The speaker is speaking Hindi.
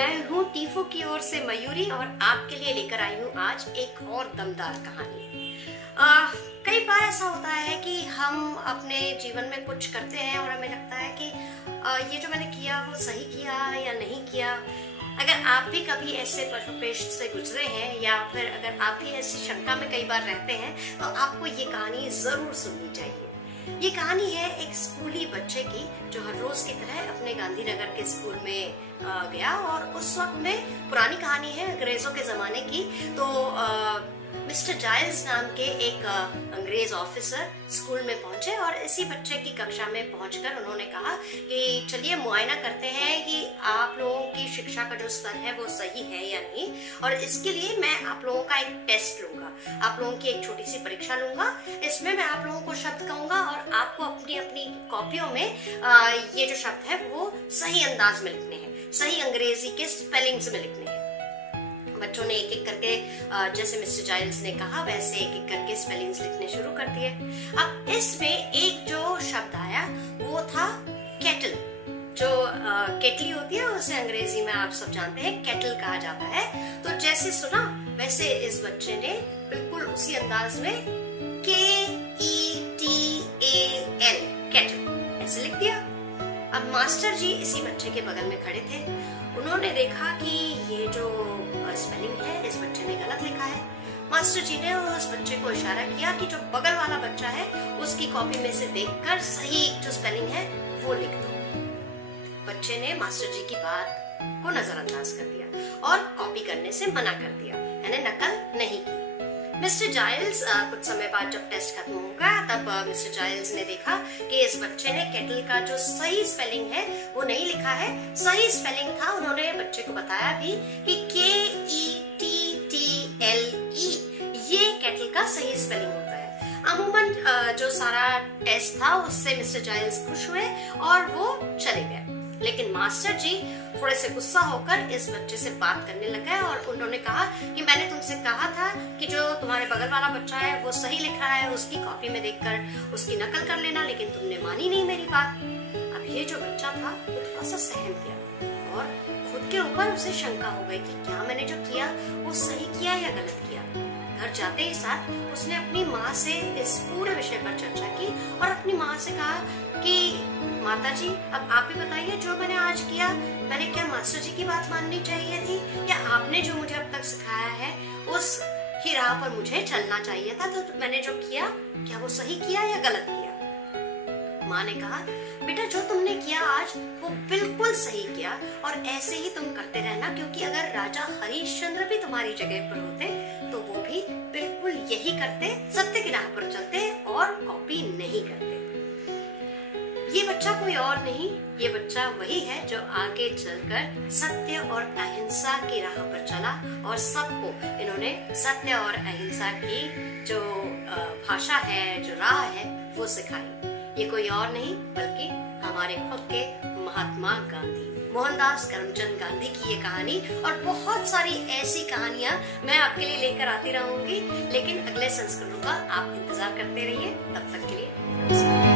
मैं हूँ टीफो की ओर से मयूरी और आपके लिए लेकर आई हूँ आज एक और दमदार कहानी। कई बार ऐसा होता है कि हम अपने जीवन में कुछ करते हैं और हमें लगता है कि ये जो मैंने किया वो सही किया या नहीं किया। अगर आप भी कभी ऐसे परिपेश से गुजरे हैं या फिर अगर आप भी ऐसी शंका में कई बार रहते हैं तो आपको ये कहानी जरूर सुननी चाहिए। ये कहानी है एक स्कूली बच्चे की जो हर रोज की तरह अपने गांधीनगर के स्कूल में गया और उस वक्त में पुरानी कहानी है अंग्रेजों के जमाने की। तो मिस्टर जाइल्स नाम के एक अंग्रेज ऑफिसर स्कूल में पहुंचे और इसी बच्चे की कक्षा में पहुंचकर उन्होंने कहा कि चलिए मुआयना करते हैं कि आप लोगों की शिक्षा का जो स्तर है वो सही है या नहीं, और इसके लिए मैं आप लोगों का एक टेस्ट लूंगा, आप लोगों की एक छोटी सी परीक्षा लूंगा। इसमें मैं आप लोगों को शब्द कहूंगा और आपको अपनी अपनी कॉपियों में ये जो शब्द है वो सही अंदाज में लिखने हैं, सही अंग्रेजी के स्पेलिंग्स में लिखने हैं। बच्चों ने एक एक करके जैसे मिस्टर जाइल्स ने कहा वैसे एक एक करके स्पेलिंग्स लिखने शुरू कर दिए। अब इसमें एक जो शब्द आया वो था केटल। जो केटली होती है उसे अंग्रेजी में आप सब जानते हैं केटल कहा जाता है। तो जैसे सुना वैसे इस बच्चे ने बिल्कुल उसी अंदाज में KETAL केटल ऐसे लिख दिया। अब मास्टर जी इसी बच्चे के बगल में खड़े थे। उन्होंने देखा कि ये जो स्पेलिंग है इस बच्चे ने गलत लिखा है। मास्टर जी ने उस बच्चे को इशारा किया कि जो बगल वाला बच्चा है उसकी कॉपी में से देखकर सही जो स्पेलिंग है वो लिख दो। बच्चे ने मास्टर जी की बात को नजरअंदाज कर दिया और कॉपी करने से मना कर दिया, यानी नकल नहीं की। मिस्टर जाइल्स कुछ समय बाद जब टेस्ट खत्म हो गया तब मिस्टर जाइल्स ने देखा कि इस बच्चे ने केटल का जो सही स्पेलिंग है वो नहीं लिखा है। सही स्पेलिंग था, उन्होंने बच्चे को बताया भी कि KETTLE ये केटल का सही स्पेलिंग होता है। अमूमन जो सारा टेस्ट था उससे मिस्टर जाइल्स खुश हुए और वो चले गए। लेकिन मास्टर जी थोड़े से गुस्सा होकर इस बच्चे से बात करने लगे और उन्होंने कहा कि मैंने तुमसे कहा था कि जो तुम्हारे बगल वाला बच्चा है वो सही लिख रहा है, उसकी कॉपी में देखकर उसकी नकल कर लेना, लेकिन तुमने मानी नहीं मेरी बात। अब ये जो बच्चा था वो थोड़ा सा सहम गया और खुद के ऊपर उसे शंका हो गई कि क्या मैंने जो किया वो सही किया या गलत किया। घर जाते ही साथ उसने अपनी माँ से इस पूरे विषय पर चर्चा की और अपनी माँ से कहा कि माता जी अब आप ही बताइए जो मैंने आज किया, मैंने क्या मास्टर जी की बात माननी चाहिए थी या आपने जो मुझे अब तक सिखाया है उस ही राह पर मुझे चलना चाहिए था। तो मैंने जो किया क्या वो सही किया या गलत किया। माँ ने कहा बेटा जो तुमने किया आज वो बिल्कुल सही किया और ऐसे ही तुम करते रहना, क्योंकि अगर राजा हरिश्चंद्र भी तुम्हारी जगह पर होते तो वो भी बिल्कुल यही करते, सत्य की राह पर चलते और कॉपी नहीं करते। ये बच्चा कोई और नहीं, ये बच्चा वही है जो आगे चलकर सत्य और अहिंसा की राह पर चला और सबको इन्होंने सत्य और अहिंसा की जो भाषा है, जो राह है वो सिखाई। ये कोई और नहीं बल्कि हमारे खुद के महात्मा गांधी, मोहनदास करमचंद गांधी की ये कहानी और बहुत सारी ऐसी कहानियां मैं आपके लिए लेकर आती रहूंगी। लेकिन अगले संस्करणों का आप इंतजार करते रहिए। तब तक के लिए